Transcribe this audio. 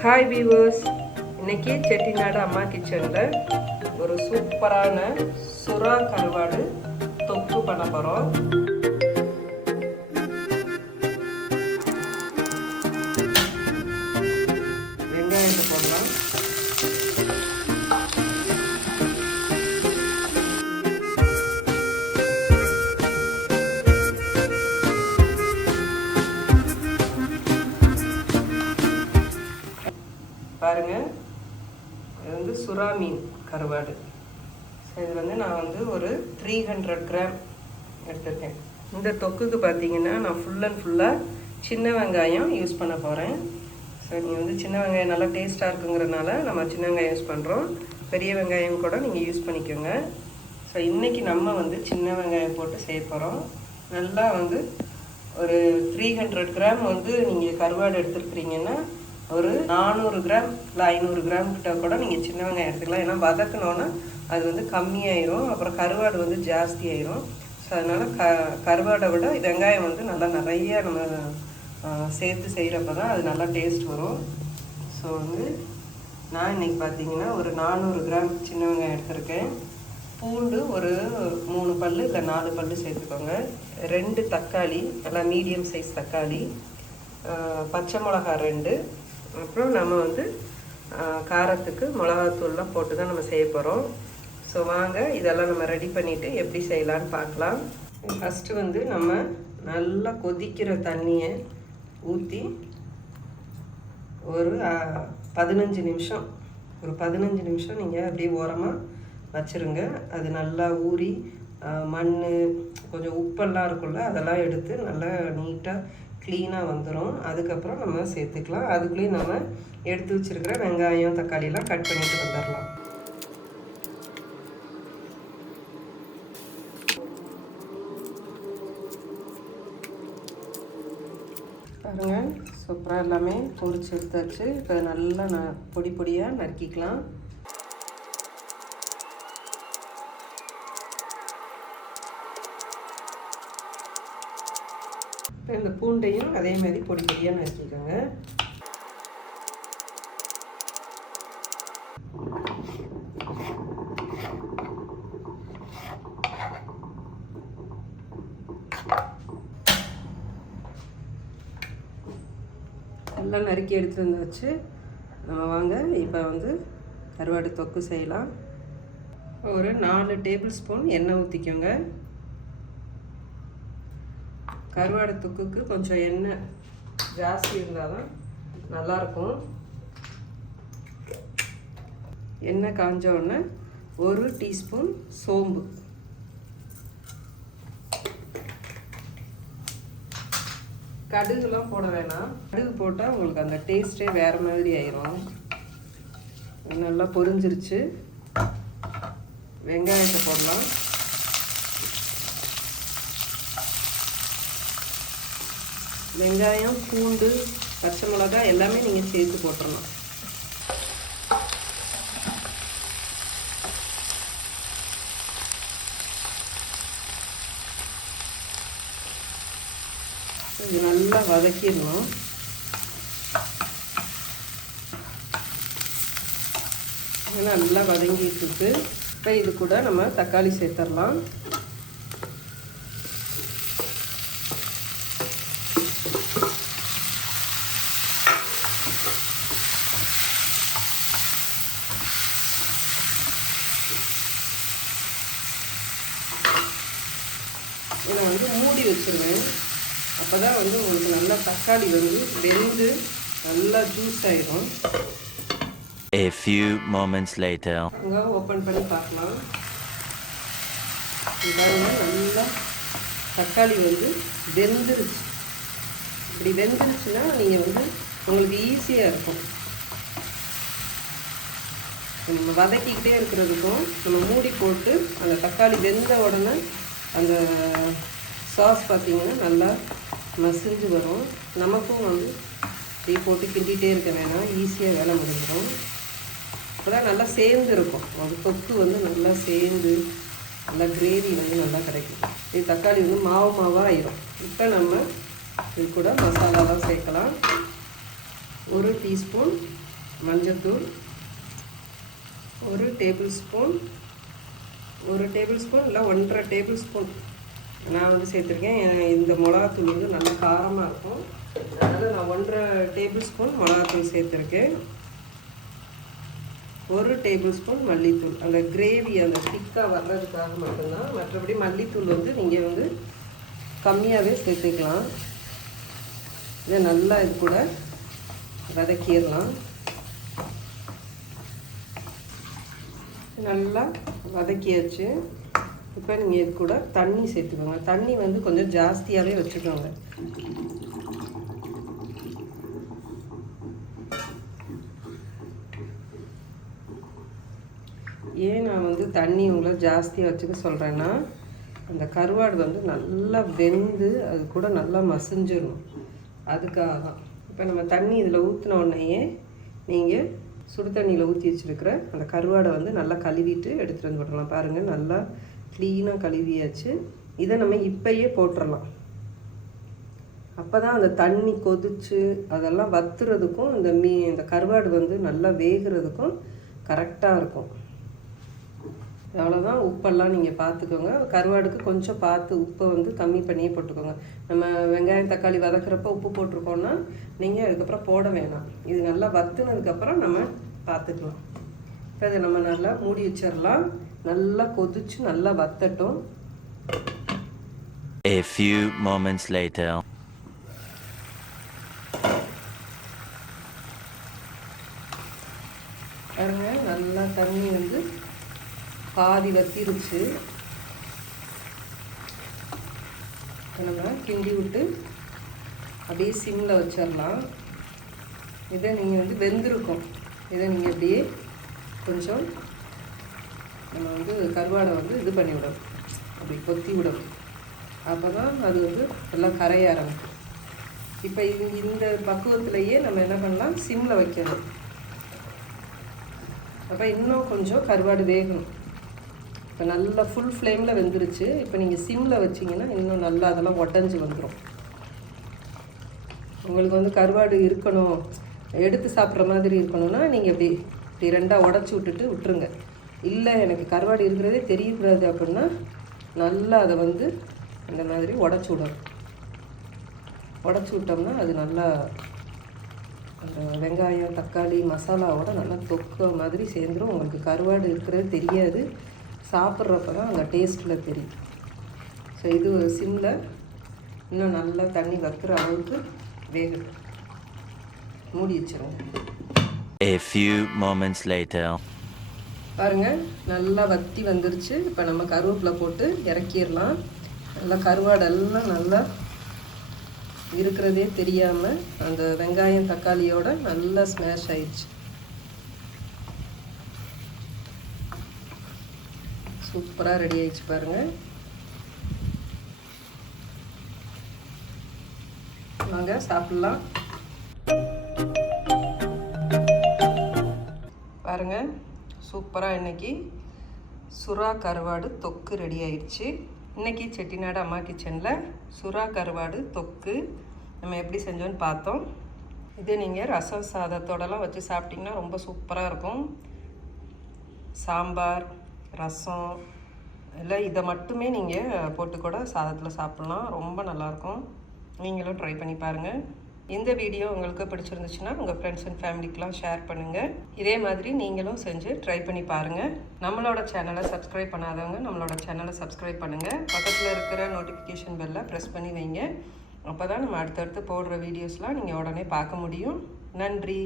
Hi viewers இன்னைக்கு செட்டிநாடு அம்மா கிச்சனில் ஒரு சூப்பரான சுறா கருவாடு தொக்கு பண்ண போகிறோம் சுறா மீன் கருவாடு. ஸோ இது வந்து நான் வந்து ஒரு த்ரீ ஹண்ட்ரட் கிராம் எடுத்திருக்கேன். இந்த தொக்குக்கு பார்த்தீங்கன்னா நான் ஃபுல் அண்ட் ஃபுல்லாக சின்ன வெங்காயம் யூஸ் பண்ண போகிறேன் ஸோ நீங்கள் வந்து சின்ன வெங்காயம் நல்லா டேஸ்ட்டாக இருக்குங்கிறனால நம்ம சின்ன வெங்காயம் யூஸ் பண்ணுறோம் பெரிய வெங்காயம் கூட நீங்கள் யூஸ் பண்ணிக்கோங்க. ஸோ இன்றைக்கி நம்ம வந்து சின்ன வெங்காயம் போட்டு செய்ய போகிறோம் நல்லா வந்து ஒரு த்ரீ ஹண்ட்ரட் கிராம் வந்து நீங்கள் கருவாடு எடுத்துருக்கிறீங்கன்னா ஒரு நானூறு கிராம் இல்லை ஐநூறு கிராம் கிட்ட கூட நீங்கள் சின்ன வெங்காயம் எடுத்துக்கலாம். ஏன்னா வதக்கினோன்னா அது வந்து கம்மியாயிரும். அப்புறம் கருவாடு வந்து ஜாஸ்தி ஆயிரும் ஸோ அதனால் க கருவாடை விட வெங்காயம் வந்து நல்லா நிறைய நம்ம சேர்த்து செய்கிறப்ப தான் அது நல்லா டேஸ்ட் வரும். ஸோ வந்து நான் இன்னைக்கு பார்த்தீங்கன்னா ஒரு நானூறு கிராம் சின்ன வெங்காயம் எடுத்திருக்கேன். பூண்டு ஒரு மூணு பல் இல்லை நாலு பல்லு சேர்த்துக்கோங்க. ரெண்டு தக்காளி நல்லா மீடியம் சைஸ் தக்காளி பச்சை மிளகா ரெண்டு அப்புறம் நம்ம வந்து காரத்துக்கு மிளகாத்தூள்லாம் போட்டு தான் நம்ம செய்ய போகிறோம் ஸோ வாங்க இதெல்லாம் நம்ம ரெடி பண்ணிவிட்டு எப்படி செய்யலான்னு பார்க்கலாம். ஃபஸ்ட்டு வந்து நம்ம நல்லா கொதிக்கிற தண்ணியை ஊற்றி ஒரு பதினஞ்சு நிமிஷம் ஒரு பதினஞ்சு நிமிஷம் நீங்கள் அப்படியே ஓரமாக வச்சுருங்க. அது நல்லா ஊறி மண் கொஞ்சம் உப்பெல்லாம் இருக்கும்ல அதெல்லாம் எடுத்து நல்லா நீட்டாக க்ளீனாக வந்துடும் அதுக்கப்புறம் நம்ம சேர்த்துக்கலாம். அதுக்குள்ளேயும் நம்ம எடுத்து வச்சுருக்கிற வெங்காயம் தக்காளியெல்லாம் கட் பண்ணிட்டு வந்துடலாம். பாருங்கள் சூப்பராக எல்லாமே பொரிச்சு எடுத்தாச்சு. இப்போ நல்லா ந பொடி பொடியாக நறுக்கிக்கலாம். இந்த பூண்டையும் அதே மாதிரி பொடி பொடியாக நறுக்கிக்கோங்க எல்லாம் நறுக்கி எடுத்துகிட்டு வந்து வச்சு நம்ம வாங்க. இப்போ வந்து கருவாடு தொக்கு செய்யலாம். ஒரு நாலு டேபிள் ஸ்பூன் எண்ணெய் ஊற்றிக்கோங்க கருவாடு துக்குக்கு கொஞ்சம் எண்ணெய் ஜாஸ்தி இருந்தால் தான் நல்லாயிருக்கும். எண்ணெய் காஞ்ச உடனே ஒரு டீஸ்பூன் சோம்பு. கடுகுலாம் போட வேணாம். கடுகு போட்டால் உங்களுக்கு அந்த டேஸ்ட்டே வேறு மாதிரி ஆயிரும். நல்லா பொரிஞ்சிருச்சு. வெங்காயத்தை போடலாம். வெங்காயம் பூண்டு பச்சை மிளகாய் எல்லாமே நீங்கள் சேர்த்து போட்டுடணும் இது நல்லா வதக்கிடணும். நல்லா வதங்கிட்டு இருக்கு. இப்போ இது கூட நம்ம தக்காளி சேர்த்துடலாம். இதை வந்து மூடி வச்சிருவேன். அப்போ தான் வந்து உங்களுக்கு நல்லா தக்காளி வந்து வெந்து நல்லா ஜூஸ் ஆயிடும் A few moments later. அங்கே ஓப்பன் பண்ணி பார்க்கலாம். இது பாருங்க நல்லா தக்காளி வந்து வெந்துருச்சு. இப்படி வெந்துருச்சுன்னா நீங்கள் வந்து உங்களுக்கு ஈஸியாக இருக்கும். நம்ம வதக்கிக்கிட்டே இருக்கிறதுக்கும் நம்ம மூடி போட்டு அந்த தக்காளி வெந்த உடனே அந்த சாஸ் பார்த்திங்கன்னா நல்லா மசிஞ்சு வரும். நமக்கும் வந்து டீ போட்டு கிண்டிகிட்டே இருக்க வேணாம். ஈஸியாக வேலை முடிஞ்சிடும். அப்போ நல்லா சேர்ந்து இருக்கும். அது தொக்கு வந்து நல்லா சேர்ந்து நல்லா கிரேவி வந்து நல்லா கிடைக்கும். இது தக்காளி வந்து மாவு மாவாக ஆயிரும். இப்போ நம்ம இது கூட மசாலாலாம் சேர்க்கலாம். ஒரு டீஸ்பூன் மஞ்சத்தூள் ஒரு டேபிள் ஸ்பூன் ஒரு டேபிள் ஸ்பூன் இல்லை ஒன்றரை டேபிள் ஸ்பூன் நான் வந்து சேர்த்துருக்கேன். இந்த மிளகாத்தூள் வந்து நல்லா காரமாக இருக்கும். அதனால் நான் ஒன்றரை டேபிள் ஸ்பூன் மிளகாத்தூள் சேர்த்துருக்கேன். ஒரு டேபிள் ஸ்பூன் மல்லித்தூள். அந்த கிரேவி அந்த திக்காக வர்றதுக்காக மட்டும்தான். மற்றபடி மல்லித்தூள் வந்து நீங்கள் வந்து கம்மியாகவே சேர்த்துக்கலாம். இதை நல்லா இது கூட வதக்கிடலாம். நல்லா வதக்கியாச்சு. இப்போ நீங்கள் இது கூட தண்ணி சேர்த்துக்கோங்க. தண்ணி வந்து கொஞ்சம் ஜாஸ்தியாகவே வச்சுக்கோங்க. ஏன் நான் வந்து தண்ணி உங்களை ஜாஸ்தியாக வச்சுக்க சொல்கிறேன்னா அந்த கருவாடு வந்து நல்லா வெந்து அது கூட நல்லா மசிஞ்சிடணும் அதுக்காக தான் இப்போ நம்ம தண்ணி இதில் ஊற்றின உடனேயே நீங்கள் சுடு தண்ணியில் ஊற்றி வச்சுருக்கிற அந்த கருவாடை வந்து நல்லா கழுவிட்டு எடுத்துகிட்டு வந்து விடலாம் பாருங்கள் நல்லா க்ளீனாக கழுவியாச்சு. இதை நம்ம இப்பயே போட்டுடலாம் அப்போ தான் அந்த தண்ணி கொதிச்சு அதெல்லாம் வத்துறதுக்கும் இந்த மீ இந்த கருவாடு வந்து நல்லா வேகிறதுக்கும் கரெக்டாக இருக்கும். அவ்வளோதான் உப்பெல்லாம் நீங்கள் பார்த்துக்கோங்க கருவாடுக்கு கொஞ்சம் பார்த்து உப்பை வந்து கம்மி பண்ணியே போட்டுக்கோங்க. நம்ம வெங்காயம் தக்காளி வதக்குறப்ப உப்பு போட்டிருக்கோன்னா நீங்கள் அதுக்கப்புறம் போட வேணாம். இது நல்லா வத்துனதுக்கப்புறம் நம்ம பார்த்துக்கலாம் இப்போ இதை நம்ம நல்லா மூடி வச்சிடலாம். நல்லா கொதிச்சு நல்லா வத்தட்டும். A few moments later. பாருங்க நல்லா தண்ணி வந்து பாதி வத்திருச்சு. நம்ம கிண்டி விட்டு அப்படியே சிம்மில் வச்சிடலாம் இதை நீங்கள் வந்து வெந்திருக்கும். இதை நீங்கள் அப்படியே கொஞ்சம் நம்ம வந்து கருவாடை வந்து இது பண்ணி விடணும். அப்படி கொத்தி விடணும். அப்போ தான் அது வந்து எல்லாம் கரைய ஆரம்பிக்கும். இப்போ இது இந்த பக்குவத்திலேயே நம்ம என்ன பண்ணலாம்? சிம்மில் வைக்கணும். அப்போ இன்னும் கொஞ்சம் கருவாடு வேகணும். இப்போ நல்லா ஃபுல் ஃப்ளேமில் வெந்துருச்சு. இப்போ நீங்கள் சிம்மில் வச்சிங்கன்னா இன்னும் நல்லா அதெல்லாம் உடஞ்சி வந்துடும் உங்களுக்கு வந்து கருவாடு இருக்கணும். எடுத்து சாப்பிட்ற மாதிரி இருக்கணும்னா நீங்கள் இப்படி இப்படி ரெண்டாக உடச்சி விட்டுட்டு விட்டுருங்க. இல்லை எனக்கு கருவாடு இருக்கிறதே தெரியக்கூடாது அப்படின்னா நல்லா அதை வந்து இந்த மாதிரி உடச்சி விடணும். உடச்சி விட்டோம்னா அது நல்லா அந்த வெங்காயம் தக்காளி மசாலாவோட நல்லா தொக்க மாதிரி சேர்ந்துரும். உங்களுக்கு கருவாடு இருக்கிறது தெரியாது. சாப்பிட்றப்ப தான் அந்த டேஸ்ட்டில் தெரியும். ஸோ இது ஒரு சிம்மில் இன்னும் நல்லா தண்ணி வத்துற அளவுக்கு வேகட்டும். மூடி வச்சிருங்க. A few moments later. பாருங்கள் நல்லா வத்தி வந்துருச்சு. இப்போ நம்ம கருவேப்பிலை போட்டு இறக்கிடலாம். நல்லா கருவாடெல்லாம் நல்லா இருக்கிறதே தெரியாமல் அந்த வெங்காயம் தக்காளியோட நல்லா ஸ்மாஷ் ஆயிடுச்சு. சூப்பராக ரெடி ஆயிடுச்சு பாருங்கள் வாங்க சாப்பிட்லாம். பாருங்க சூப்பராக இன்னைக்கு சுறா கருவாடு தொக்கு ரெடி ஆயிடுச்சு. இன்றைக்கி செட்டிநாடு அம்மா கிச்சனில் சுறா கருவாடு தொக்கு நம்ம எப்படி செஞ்சோன்னு பார்த்தோம். இதே நீங்கள் ரசம் சாதத்தோடலாம் வச்சு சாப்பிட்டிங்கன்னா ரொம்ப சூப்பராக இருக்கும். சாம்பார் ரசம் இல்லை இதை மட்டுமே நீங்கள் போட்டு கூட சாதத்தில் சாப்பிட்லாம். ரொம்ப நல்லாயிருக்கும். நீங்களும் ட்ரை பண்ணி பாருங்கள் இந்த வீடியோ உங்களுக்கு பிடிச்சிருந்துச்சுன்னா உங்கள் ஃப்ரெண்ட்ஸ் அண்ட் ஃபேமிலிக்கெலாம் ஷேர் பண்ணுங்கள் இதே மாதிரி நீங்களும் செஞ்சு ட்ரை பண்ணி பாருங்கள் நம்மளோட சேனலை சப்ஸ்கிரைப் பண்ணாதவங்க நம்மளோட சேனலை சப்ஸ்கிரைப் பண்ணுங்கள் பக்கத்தில் இருக்கிற நோட்டிஃபிகேஷன் பெல்லை ப்ரெஸ் பண்ணி வைங்க. அப்போ தான் நம்ம அடுத்தடுத்து போடுற வீடியோஸ்லாம் நீங்கள் உடனே பார்க்க முடியும். நன்றி.